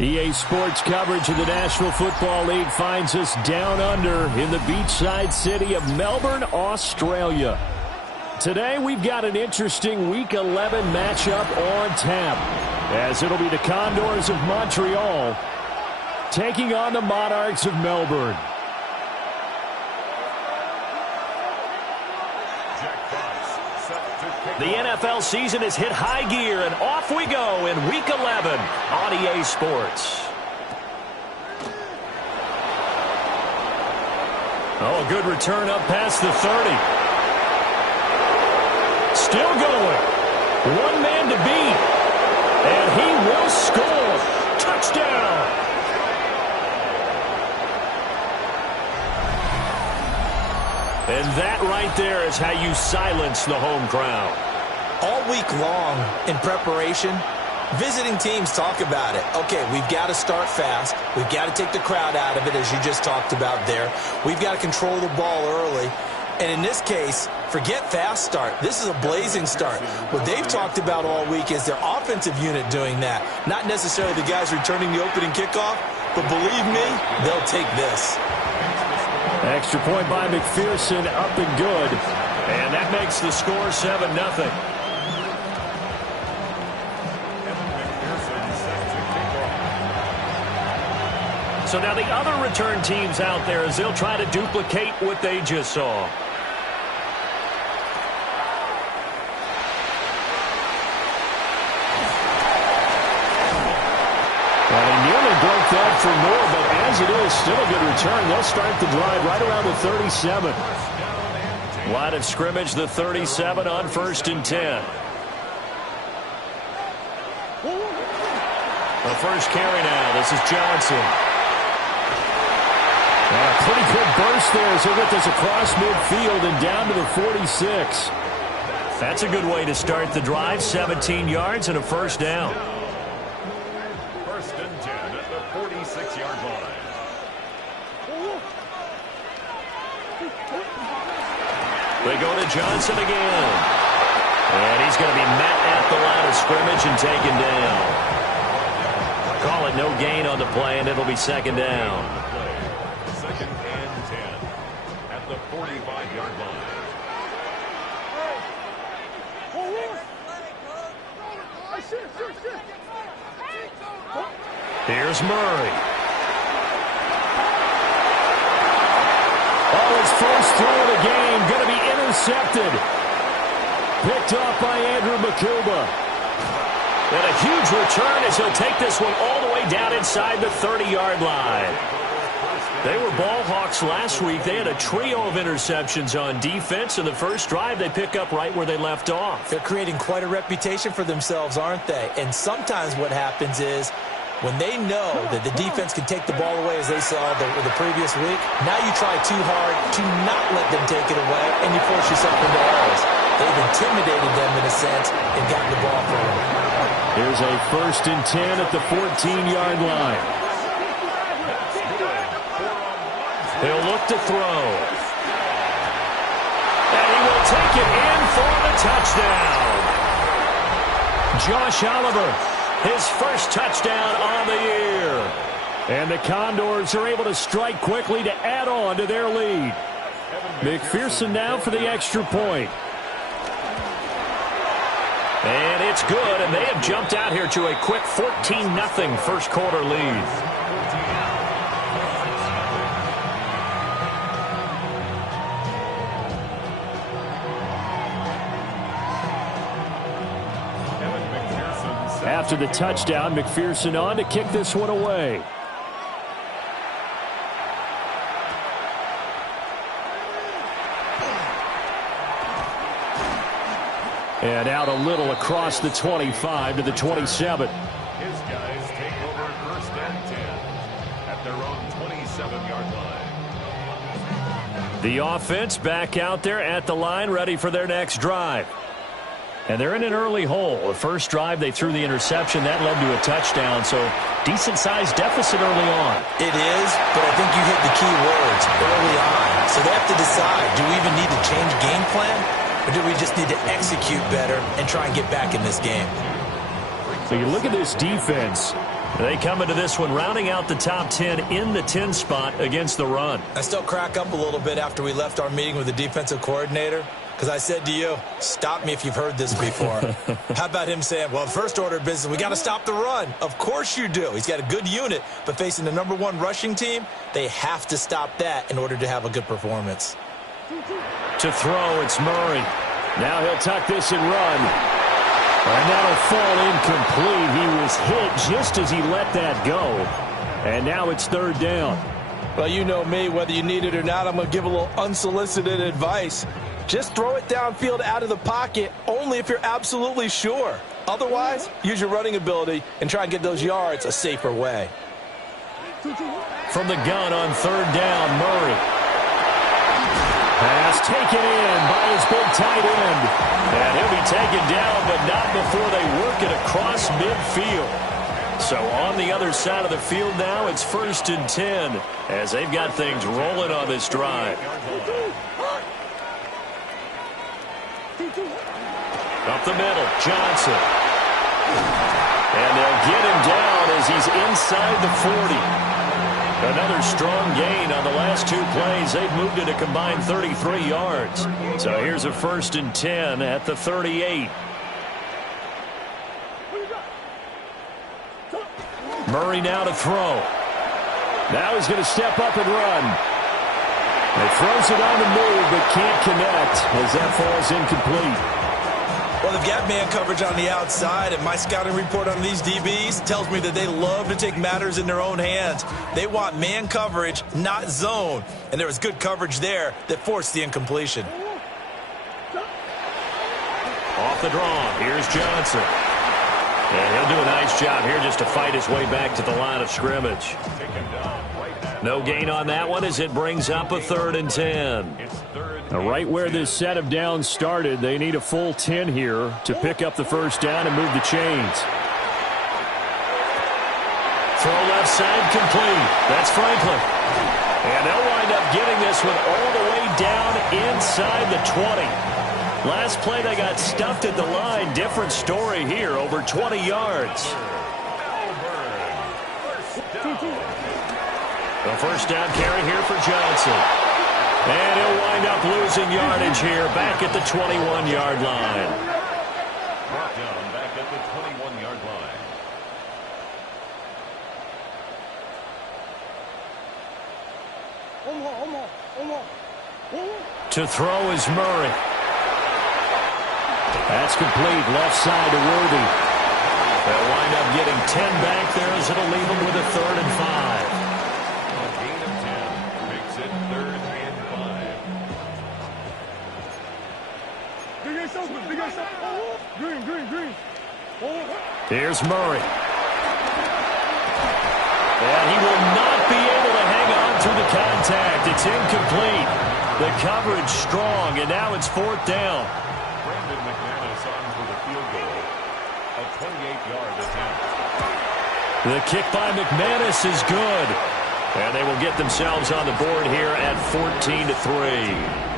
EA Sports coverage of the National Football League finds us down under in the beachside city of Melbourne, Australia. Today we've got an interesting Week 11 matchup on tap, as it'll be the Condors of Montreal taking on the Monarchs of Melbourne. The NFL season has hit high gear, and off we go in Week 11 on EA Sports. Oh, a good return up past the 30. Still going. One man to beat. And he will score. Touchdown. And that right there is how you silence the home crowd. All week long in preparation, visiting teams talk about it. Okay, we've got to start fast. We've got to take the crowd out of it, as you just talked about there. We've got to control the ball early. And in this case, forget fast start. This is a blazing start. What they've talked about all week is their offensive unit doing that. Not necessarily the guys returning the opening kickoff, but believe me, they'll take this. Extra point by McPherson, up and good. And that makes the score 7-0. So now the other return teams out there as they'll try to duplicate what they just saw. Well, they nearly broke that for more, but as it is, still a good return. They'll start the drive right around the 37. Line of scrimmage, the 37 on 1st and 10. The first carry now. This is Johnson. And a pretty good burst there as he'll get this across midfield and down to the 46. That's a good way to start the drive. 17 yards and a first down. 1st and 10 at the 46-yard line. They go to Johnson again. And he's going to be met at the line of scrimmage and taken down. Call it no gain on the play, and it'll be 2nd down. 2nd and 10 at the 45-yard line. Here's Murray. Oh, his first throw of the game going to be intercepted. Picked off by Andrew Makuba. And a huge return as he'll take this one all the way down inside the 30-yard line. They were ball hawks last week. They had a trio of interceptions on defense. In the first drive, they pick up right where they left off. They're creating quite a reputation for themselves, aren't they? And sometimes what happens is when they know that the defense can take the ball away, as they saw the previous week, now you try too hard to not let them take it away, and you force yourself into errors. They've intimidated them in a sense and gotten the ball from them. Here's a 1st and 10 at the 14-yard line. He'll look to throw. And he will take it in for the touchdown. Josh Oliver, his first touchdown on the year. And the Condors are able to strike quickly to add on to their lead. McPherson now for the extra point. And it's good, and they have jumped out here to a quick 14-0 first quarter lead. After the touchdown, McPherson on to kick this one away. And out a little across the 25 to the 27. His guys take over 1st and 10 at their own 27-yard line. The offense back out there at the line, ready for their next drive. And they're in an early hole. The first drive, they threw the interception. That led to a touchdown, so decent-sized deficit early on. It is, but I think you hit the key words early on. So they have to decide, do we even need to change game plan? Or do we just need to execute better and try and get back in this game? So you look at this defense. They come into this one rounding out the top 10 in the 10 spot against the run. I still crack up a little bit after we left our meeting with the defensive coordinator, because I said to you, stop me if you've heard this before. How about him saying, well, first order of business, we got to stop the run. Of course you do. He's got a good unit, but facing the #1 rushing team, they have to stop that in order to have a good performance. To throw, it's Murray. Now he'll tuck this and run. And that'll fall incomplete. He was hit just as he let that go. And now it's 3rd down. Well, you know me, whether you need it or not, I'm going to give a little unsolicited advice. Just throw it downfield out of the pocket only if you're absolutely sure. Otherwise, use your running ability and try and get those yards a safer way. From the gun on 3rd down, Murray. Pass taken in by his big tight end. And he'll be taken down, but not before they work it across midfield. So on the other side of the field now, it's 1st and 10 as they've got things rolling on this drive. Up the middle, Johnson. And they'll get him down as he's inside the 40. Another strong gain on the last 2 plays. They've moved it a combined 33 yards. So here's a 1st and 10 at the 38. Murray now to throw. Now he's going to step up and run. He throws it on the move but can't connect as that falls incomplete. Well, they've got man coverage on the outside, and my scouting report on these DBs tells me that they love to take matters in their own hands. They want man coverage, not zone. And there was good coverage there that forced the incompletion. Off the draw, here's Johnson. And he'll do a nice job here just to fight his way back to the line of scrimmage. No gain on that one as it brings up a 3rd and 10. Now, right where this set of downs started, they need a full 10 here to pick up the 1st down and move the chains. Throw left side complete. That's Franklin. And they'll wind up getting this one all the way down inside the 20. Last play they got stuffed at the line. Different story here, over 20 yards. The 1st down carry here for Johnson. And he'll wind up losing yardage here back at the 21-yard line. Brought down back at the 21-yard line. To throw is Murray. That's complete. Left side to Worthy. They'll wind up getting 10 back there as it'll leave them with a 3rd and 5. Here's Murray. And he will not be able to hang on through the contact. It's incomplete. The coverage strong, and now it's 4th down. Brandon McManus on for the field goal. A 28-yard attempt. The kick by McManus is good. And they will get themselves on the board here at 14-3.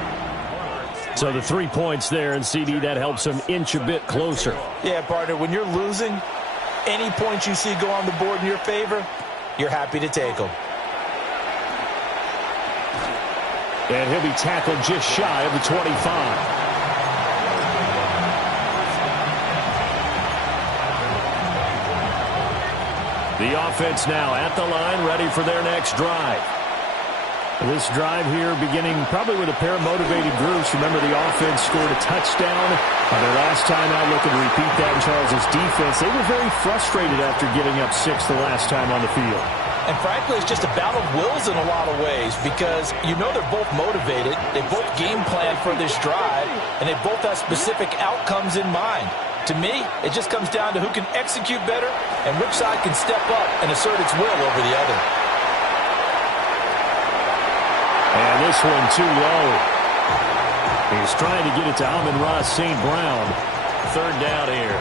So the 3 points there, and CD, that helps them inch a bit closer. Yeah, partner, when you're losing, any points you see go on the board in your favor, you're happy to take them. And he'll be tackled just shy of the 25. The offense now at the line, ready for their next drive. This drive here beginning probably with a pair of motivated groups. Remember, the offense scored a touchdown on their last time out, looking to repeat that in Charles's defense. They were very frustrated after giving up 6 the last time on the field. And frankly, it's just a battle of wills in a lot of ways because you know they're both motivated. They both game plan for this drive, and they both have specific outcomes in mind. To me, it just comes down to who can execute better and which side can step up and assert its will over the other. And this one too low. He's trying to get it to Amon-Ra St. Brown. 3rd down here.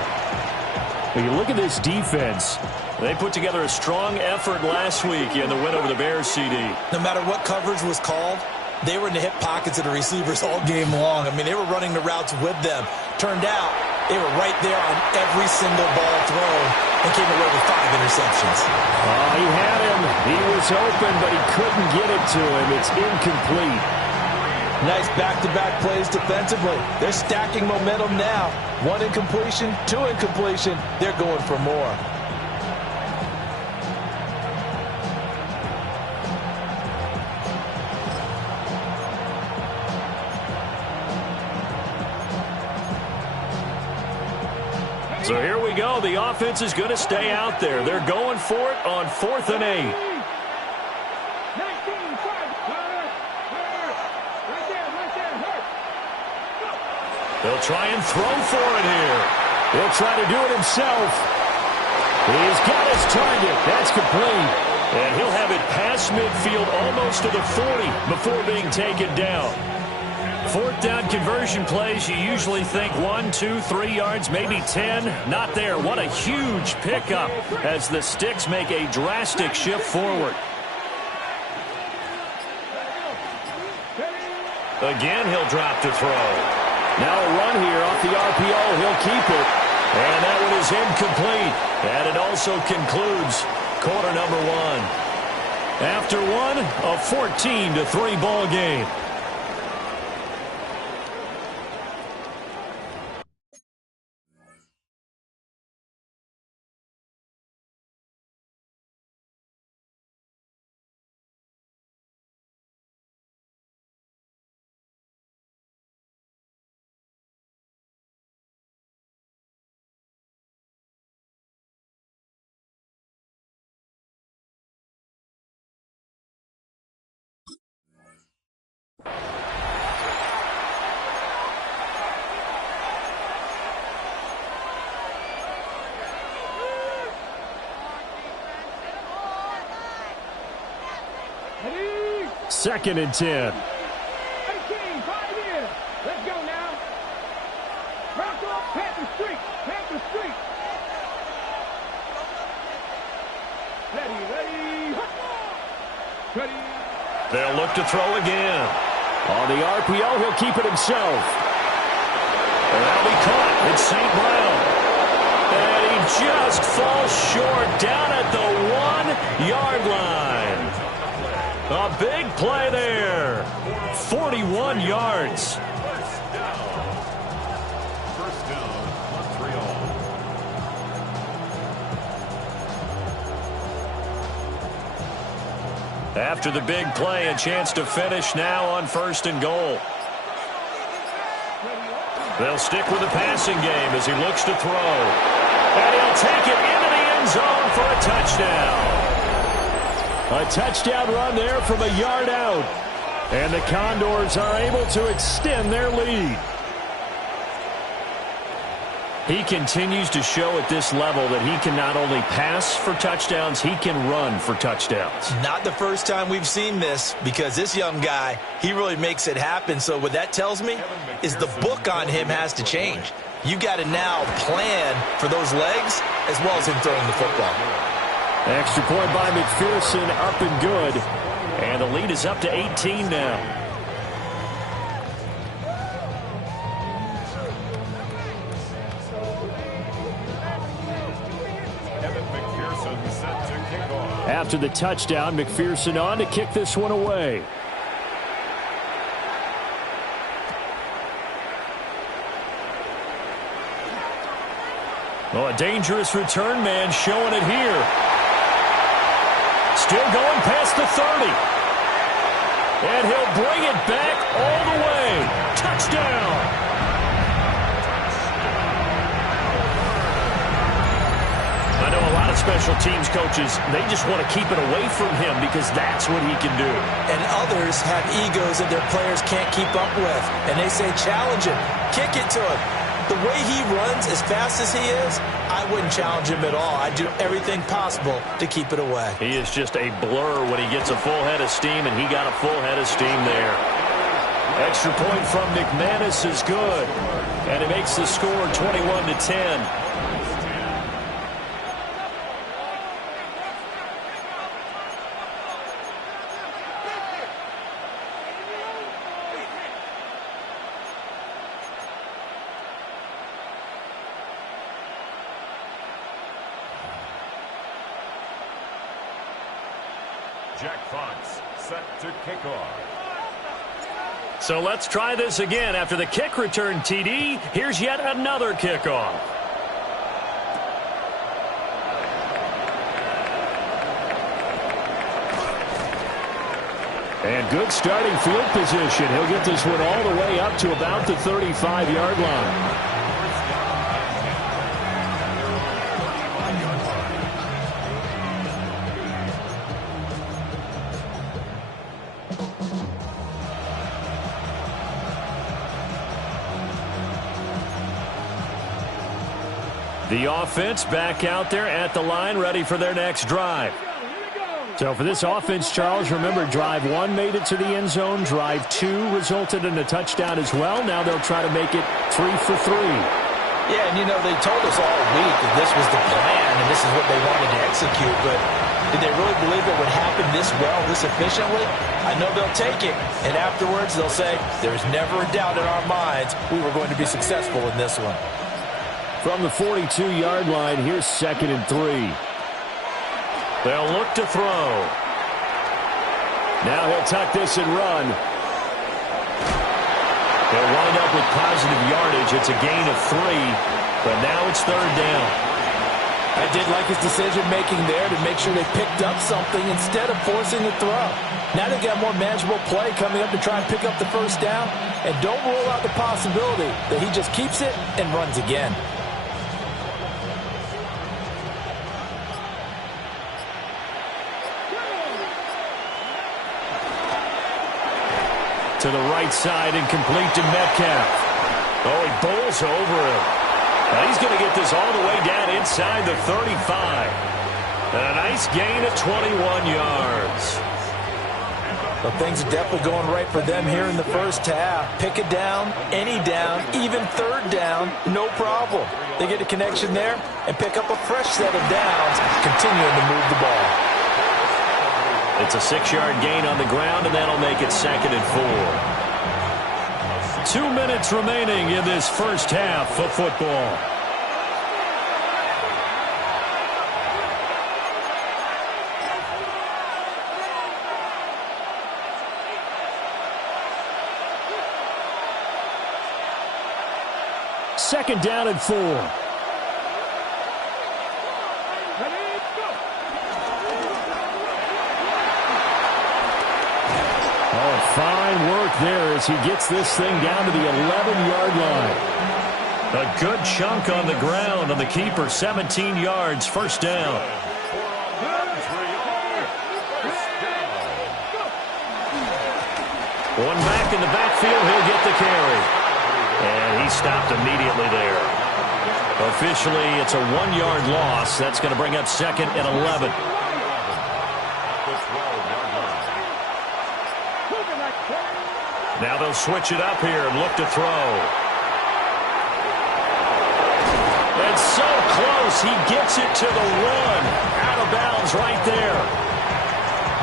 When you look at this defense, they put together a strong effort last week in the win over the Bears, CD. No matter what coverage was called, they were in the hip pockets of the receivers all game long. I mean, they were running the routes with them. Turned out, they were right there on every single ball thrown. and came away with 5 interceptions. Oh, he had him. He was open, but he couldn't get it to him. It's incomplete. Nice back-to-back plays defensively. They're stacking momentum now. 1 incompletion, 2 incompletion. They're going for more. So here we go. The offense is going to stay out there. They're going for it on 4th and 8. They'll try and throw for it here. He'll try to do it himself. He's got his target. That's complete. And he'll have it past midfield almost to the 40 before being taken down. 4th down conversion plays, you usually think 1, 2, 3 yards, maybe 10. Not there. What a huge pickup as the Sticks make a drastic shift forward. Again, he'll drop to throw. Now a run here off the RPO. He'll keep it. And that one is incomplete. And it also concludes quarter number 1. After one, a 14-3 ball game. Second and 10. 18, 5 in. Let's go now. Bronco, Panther Street. Panther Street. Ready. Ready. They'll look to throw again. On the RPO, he'll keep it himself. And that'll be caught. It's St. Brown. And he just falls short down at the 1-yard line. A big play there. 41 yards. First down, Montreal. After the big play, a chance to finish now on 1st and goal. They'll stick with the passing game as he looks to throw. And he'll take it into the end zone for a touchdown. A touchdown run there from a yard out. And the Condors are able to extend their lead. He continues to show at this level that he can not only pass for touchdowns, he can run for touchdowns. Not the first time we've seen this, because this young guy, he really makes it happen. So what that tells me is the book on him has to change. You got to now plan for those legs as well as him throwing the football. Extra point by McPherson, up and good. And the lead is up to 18 now. Set to kick off. After the touchdown, McPherson on to kick this one away. Well, a dangerous return man showing it here. Still going past the 30. And he'll bring it back all the way. Touchdown. I know a lot of special teams coaches, they just want to keep it away from him because that's what he can do. And others have egos that their players can't keep up with. And they say, challenge him, kick it to him. The way he runs as fast as he is, I wouldn't challenge him at all. I'd do everything possible to keep it away. He is just a blur when he gets a full head of steam, and he got a full head of steam there. Extra point from McManus is good. And it makes the score 21-10. Jack Fox set to kick off. So let's try this again. After the kick return TD, here's yet another kickoff. And good starting field position. He'll get this one all the way up to about the 35-yard line. The offense back out there at the line, ready for their next drive. So for this offense, Charles, remember, drive 1 made it to the end zone. Drive 2 resulted in a touchdown as well. Now they'll try to make it 3 for 3. Yeah, and you know, they told us all week that this was the plan and this is what they wanted to execute, but did they really believe it would happen this well, this efficiently? I know they'll take it, and afterwards they'll say, there's never a doubt in our minds we were going to be successful in this one. From the 42-yard line, here's 2nd and 3. They'll look to throw. Now he'll tuck this and run. They'll wind up with positive yardage. It's a gain of 3, but now it's 3rd down. I did like his decision-making there to make sure they picked up something instead of forcing the throw. Now they've got more manageable play coming up to try and pick up the 1st down, and don't rule out the possibility that he just keeps it and runs again. To the right side and complete to Metcalf. Oh, he bowls over him. Now he's going to get this all the way down inside the 35. And a nice gain of 21 yards. Well, things are definitely going right for them here in the first half. Pick a down, any down, even 3rd down, no problem. They get a connection there and pick up a fresh set of downs, continuing to move the ball. It's a 6-yard gain on the ground, and that'll make it 2nd and 4. 2 minutes remaining in this first half of football. Second down and 4. Fine work there as he gets this thing down to the 11-yard line. A good chunk on the ground on the keeper, 17 yards, 1st down. One back in the backfield, he'll get the carry. And he stopped immediately there. Officially, it's a 1-yard loss. That's going to bring up 2nd and 11. Now they'll switch it up here and look to throw. And so close, he gets it to the 1. Out of bounds right there.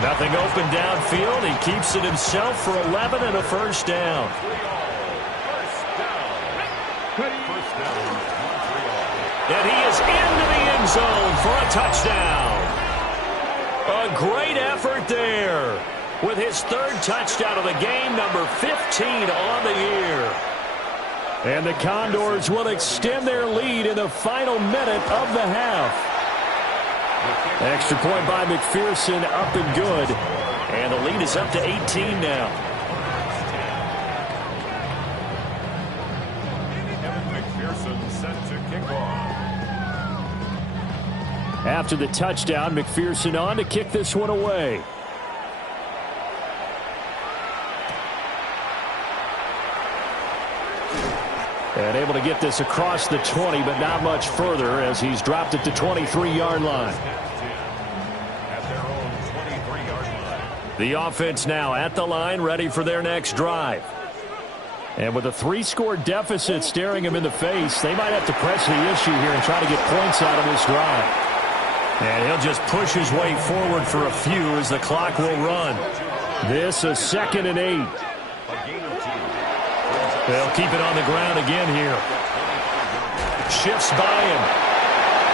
Nothing open downfield. He keeps it himself for 11 and a 1st down. And he is into the end zone for a touchdown. A great effort there, with his 3rd touchdown of the game, number 15 on the year. And the Condors will extend their lead in the final minute of the half. Extra point by McPherson, up and good. And the lead is up to 18 now. McPherson set to kick off. After the touchdown, McPherson on to kick this one away. And able to get this across the 20, but not much further as he's dropped it to 23-yard line. At their own 23-yard line. The offense now at the line, ready for their next drive. And with a 3-score deficit staring him in the face, they might have to press the issue here and try to get points out of this drive. And he'll just push his way forward for a few as the clock will run. This is 2nd and 8. They'll keep it on the ground again here. Shifts by him.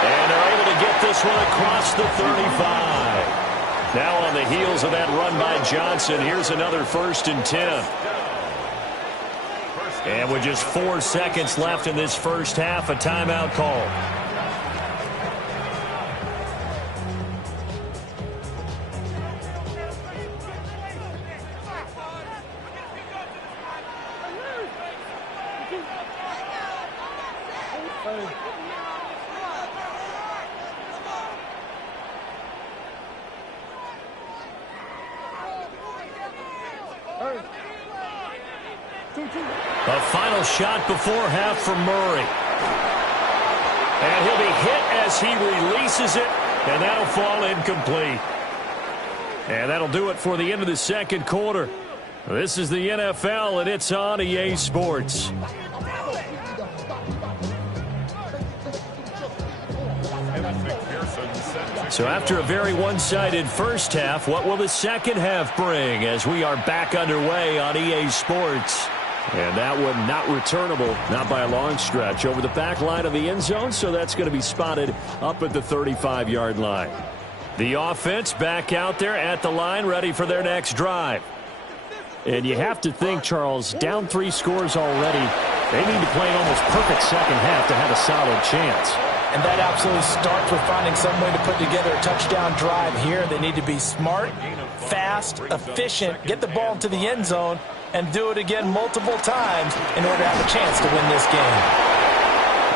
And they're able to get this one across the 35. Now on the heels of that run by Johnson, here's another 1st and 10. And with just 4 seconds left in this first half, a timeout call. A final shot before half for Murray. And he'll be hit as he releases it, and that'll fall incomplete. And that'll do it for the end of the second quarter. This is the NFL, and it's on EA Sports. So after a very one-sided first half, what will the second half bring as we are back underway on EA Sports? And that one not returnable, not by a long stretch, over the back line of the end zone, so that's going to be spotted up at the 35-yard line. The offense back out there at the line, ready for their next drive. And you have to think, Charles, down 3 scores already, they need to play an almost perfect second half to have a solid chance. And that absolutely starts with finding some way to put together a touchdown drive here. They need to be smart, fast, efficient, get the ball into the end zone, and do it again multiple times in order to have a chance to win this game.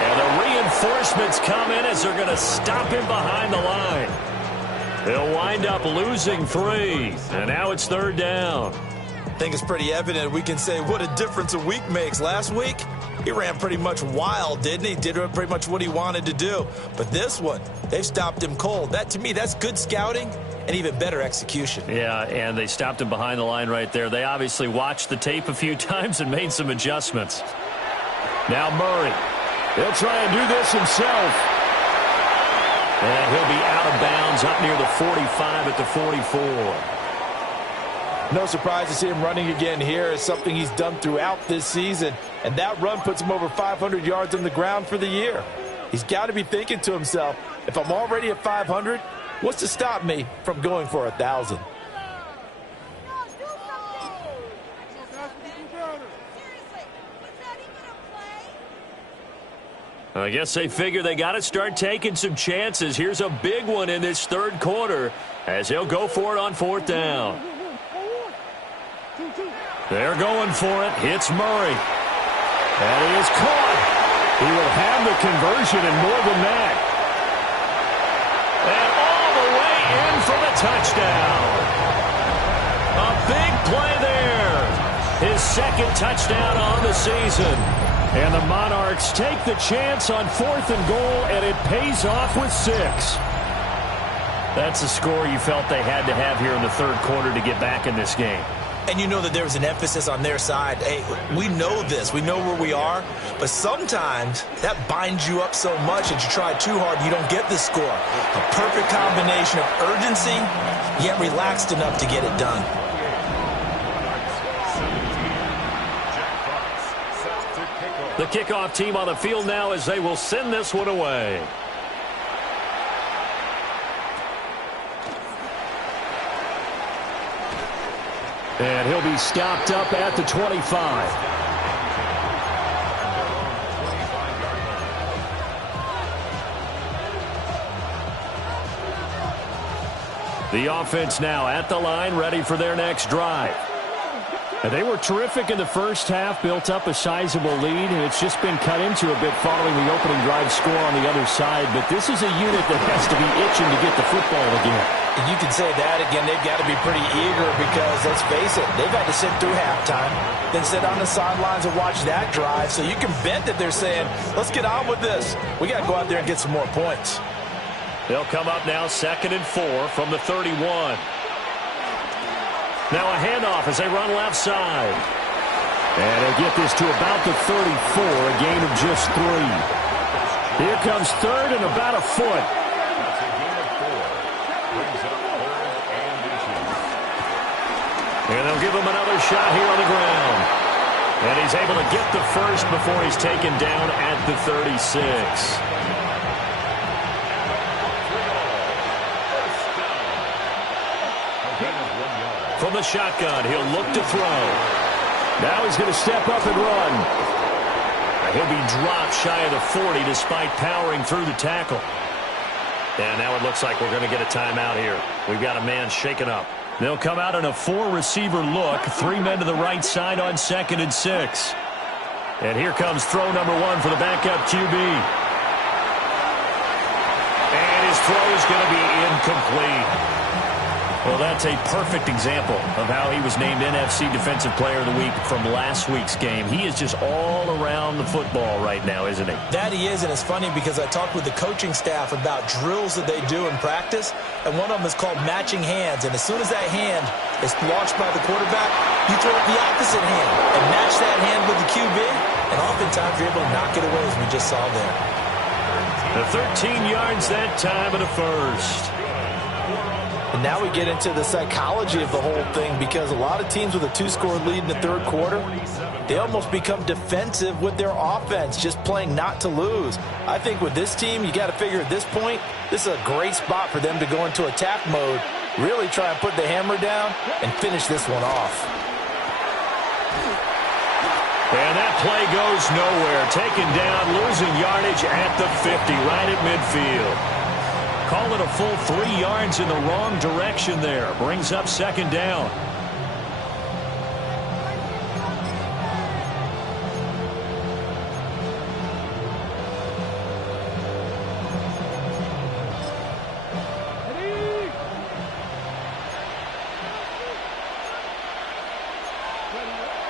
And the reinforcements come in as they're going to stop him behind the line. They'll wind up losing 3, and now it's 3rd down. I think it's pretty evident we can say what a difference a week makes. Last week, he ran pretty much wild, didn't he? Did pretty much what he wanted to do. But this one, they've stopped him cold. That, to me, that's good scouting and even better execution. Yeah, and they stopped him behind the line right there. They obviously watched the tape a few times and made some adjustments. Now Murray. He'll try and do this himself. And he'll be out of bounds up near the 45 at the 44. No surprise to see him running again here. It's something he's done throughout this season. And that run puts him over 500 yards on the ground for the year. He's got to be thinking to himself, if I'm already at 500, what's to stop me from going for 1,000? I guess they figure they got to start taking some chances. Here's a big one in this 3rd quarter as he'll go for it on 4th down. They're going for it. Hits Murray. And he is caught. He will have the conversion and more than that. And all the way in for the touchdown. A big play there. His 2nd touchdown on the season. And the Monarchs take the chance on 4th and goal, and it pays off with 6. That's the score you felt they had to have here in the 3rd quarter to get back in this game. And you know that there was an emphasis on their side. Hey, we know this. We know where we are. But sometimes that binds you up so much that you try too hard, you don't get the score. A perfect combination of urgency, yet relaxed enough to get it done. The kickoff team on the field now as they will send this one away. And he'll be stopped up at the 25. The offense now at the line, ready for their next drive. And they were terrific in the first half, built up a sizable lead, and it's just been cut into a bit following the opening drive score on the other side. But this is a unit that has to be itching to get the football again. And you can say that again. They've got to be pretty eager because, let's face it, they've had to sit through halftime, then sit on the sidelines and watch that drive. So you can bet that they're saying, let's get on with this. We got to go out there and get some more points. They'll come up now 2nd and 4 from the 31. Now a handoff as they run left side. And they'll get this to about the 34, a gain of just 3. Here comes 3rd and about a foot. And they'll give him another shot here on the ground. And he's able to get the first before he's taken down at the 36. From the shotgun, he'll look to throw. Now he's going to step up and run. He'll be dropped shy of the 40 despite powering through the tackle. And now it looks like we're going to get a timeout here. We've got a man shaken up. They'll come out in a 4-receiver look. 3 men to the right side on 2nd and 6. And here comes throw number 1 for the backup QB. And his throw is going to be incomplete. Well, that's a perfect example of how he was named NFC Defensive Player of the Week from last week's game. He is just all around the football right now, isn't he? That he is, and it's funny because I talked with the coaching staff about drills that they do in practice, and one of them is called matching hands. And as soon as that hand is launched by the quarterback, you throw it the opposite hand and match that hand with the QB, and oftentimes you're able to knock it away, as we just saw there. The 13 yards that time of the first. And now we get into the psychology of the whole thing, because a lot of teams with a 2-score lead in the third quarter, they almost become defensive with their offense, just playing not to lose. I think with this team, you got to figure at this point, this is a great spot for them to go into attack mode, really try and put the hammer down and finish this one off. And that play goes nowhere. Taken down, losing yardage at the 50, right at midfield. Call it a full 3 yards in the wrong direction there. Brings up 2nd down.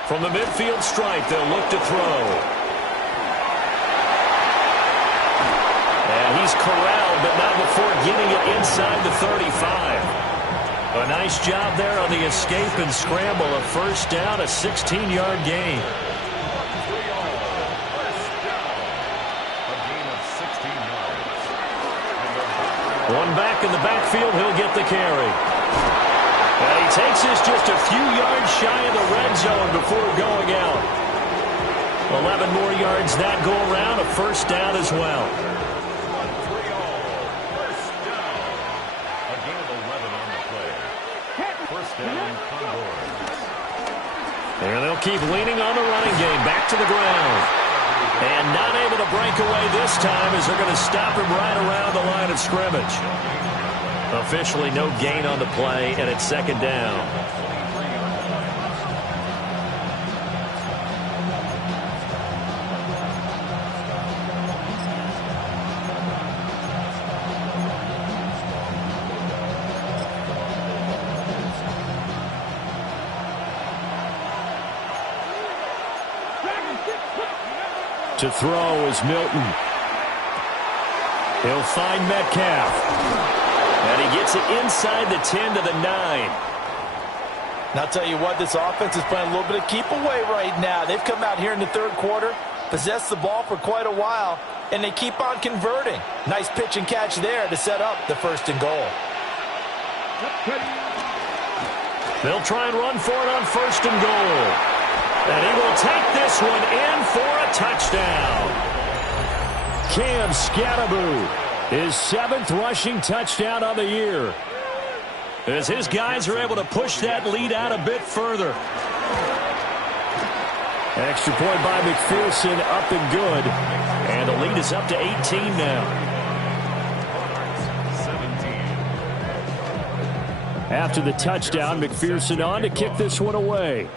From the midfield stripe, they'll look to throw. And he's corralled, but not before getting it inside the 35. A nice job there on the escape and scramble. A first down, a 16-yard gain. One back in the backfield, he'll get the carry. And he takes this just a few yards shy of the red zone before going out. 11 more yards that go around, a first down as well. And they'll keep leaning on the running game. Back to the ground. And not able to break away this time as they're going to stop him right around the line of scrimmage. Officially no gain on the play, and it's 2nd down. To throw is Milton. He'll find Metcalf. And he gets it inside the 10 to the 9. Now, I'll tell you what, this offense is playing a little bit of keep away right now. They've come out here in the third quarter, possessed the ball for quite a while, and they keep on converting. Nice pitch and catch there to set up the 1st and goal. They'll try and run for it on 1st and goal. And he will take this one in for a touchdown. Cam Scatteraboo, his 7th rushing touchdown of the year, as his guys are able to push that lead out a bit further. Extra point by McPherson, up and good. And the lead is up to 18 now. 17. After the touchdown, McPherson on to kick this one away.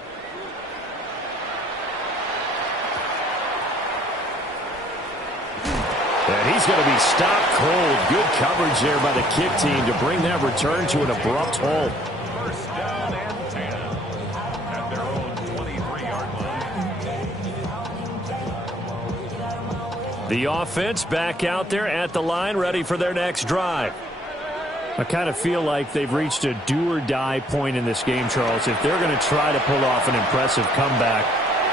And he's going to be stopped cold. Good coverage there by the kick team to bring that return to an abrupt halt. First down and 10 at their own 23-yard line. The offense back out there at the line, ready for their next drive. I kind of feel like they've reached a do-or-die point in this game, Charles. If they're going to try to pull off an impressive comeback,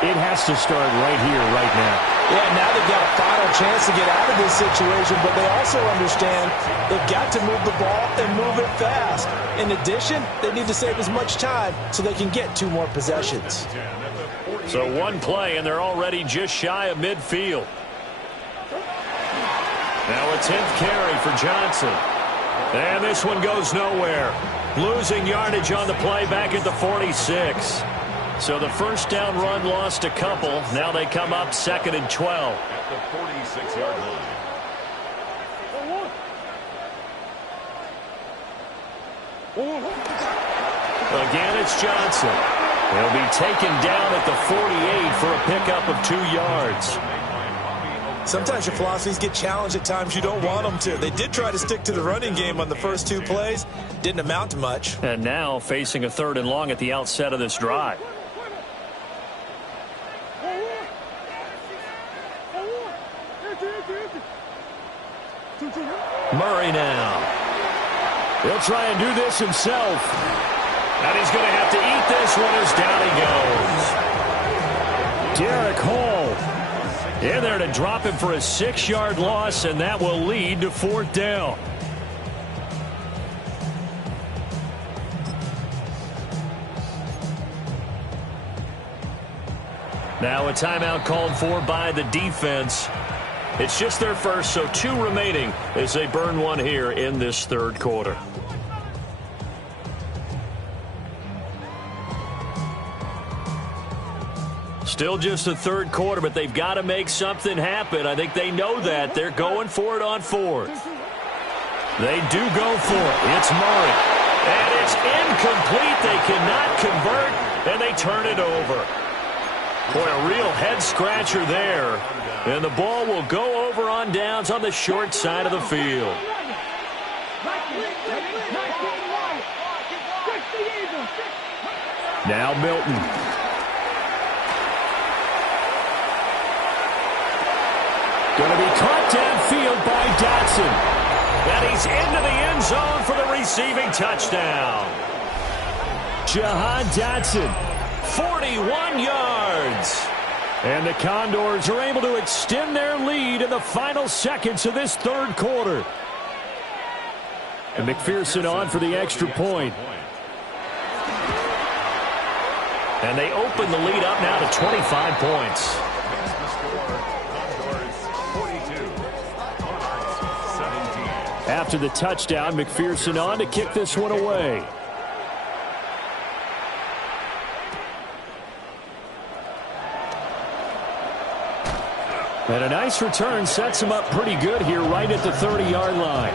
it has to start right here, right now. Yeah, now they've got a final chance to get out of this situation, but they also understand they've got to move the ball and move it fast. In addition, they need to save as much time so they can get 2 more possessions. So 1 play, and they're already just shy of midfield. Now a 10th carry for Johnson. And this one goes nowhere. Losing yardage on the play back at the 46. So the first down run lost a couple. Now they come up 2nd and 12. At the 46-yard line. Again, it's Johnson. He'll be taken down at the 48 for a pickup of 2 yards. Sometimes your philosophies get challenged at times you don't want them to. They did try to stick to the running game on the first 2 plays. Didn't amount to much. And now facing a 3rd and long at the outset of this drive. Murray now. He'll try and do this himself. And he's going to have to eat this one as down he goes. Derek Hall in there to drop him for a 6-yard loss, and that will lead to 4th down. Now a timeout called for by the defense. It's just their first, so 2 remaining as they burn one here in this 3rd quarter. Still just the 3rd quarter, but they've got to make something happen. I think they know that. They're going for it on 4th. They do go for it. It's Murray. And it's incomplete. They cannot convert, and they turn it over. Boy, a real head-scratcher there. And the ball will go over on downs on the short side of the field. Now Milton. Going to be caught downfield by Dotson. And he's into the end zone for the receiving touchdown. Jahan Dotson, 41 yards. And the Condors are able to extend their lead in the final seconds of this 3rd quarter. And McPherson on for the extra point. And they open the lead up now to 25 points. After the touchdown, McPherson on to kick this one away. And a nice return sets him up pretty good here right at the 30-yard line.